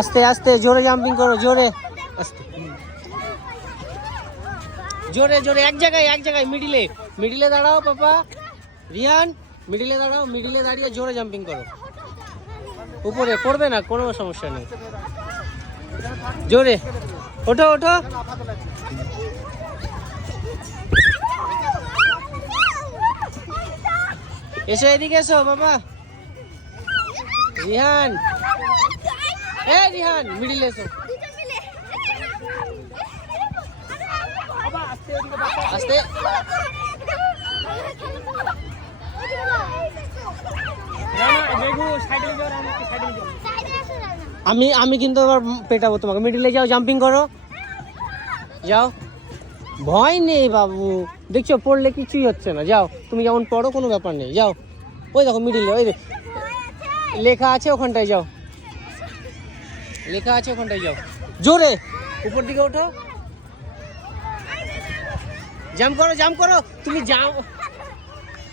আস্তে আস্তে, জোরে জাম্পিং করো, জোরে আস্তে, জোরে জোরে, এক জায়গায় মিডিলে দাঁড়াও পাপা। রিহান মিডিলে দাঁড়াও, মিডিলে দাঁড়িয়ে জোরে জাম্পিং করো। উপরে পড়বে না, কোনো সমস্যা নেই। জোরে ওঠো ওঠো। এসো এদিকে এসো বাবা। রিহান, রিহান মিডিলে এসো। আস্তে, আমি কিন্তু এবার পেটাবো তোমাকে। মিডিলে যাও, জাম্পিং করো, যাও। ভয় নেই বাবু, দেখছো পড়লে কিছুই হচ্ছে না। যাও, তুমি যেমন পড়ো কোনো ব্যাপার নেই, যাও। ওই দেখো মিডিলে, ওই লেখা আছে ওখানটায়, যাও, লেখা আছে ওখানটায়, যাও। জোরে উপর দিকে ওঠো, জাম্প করো, তুমি যাও।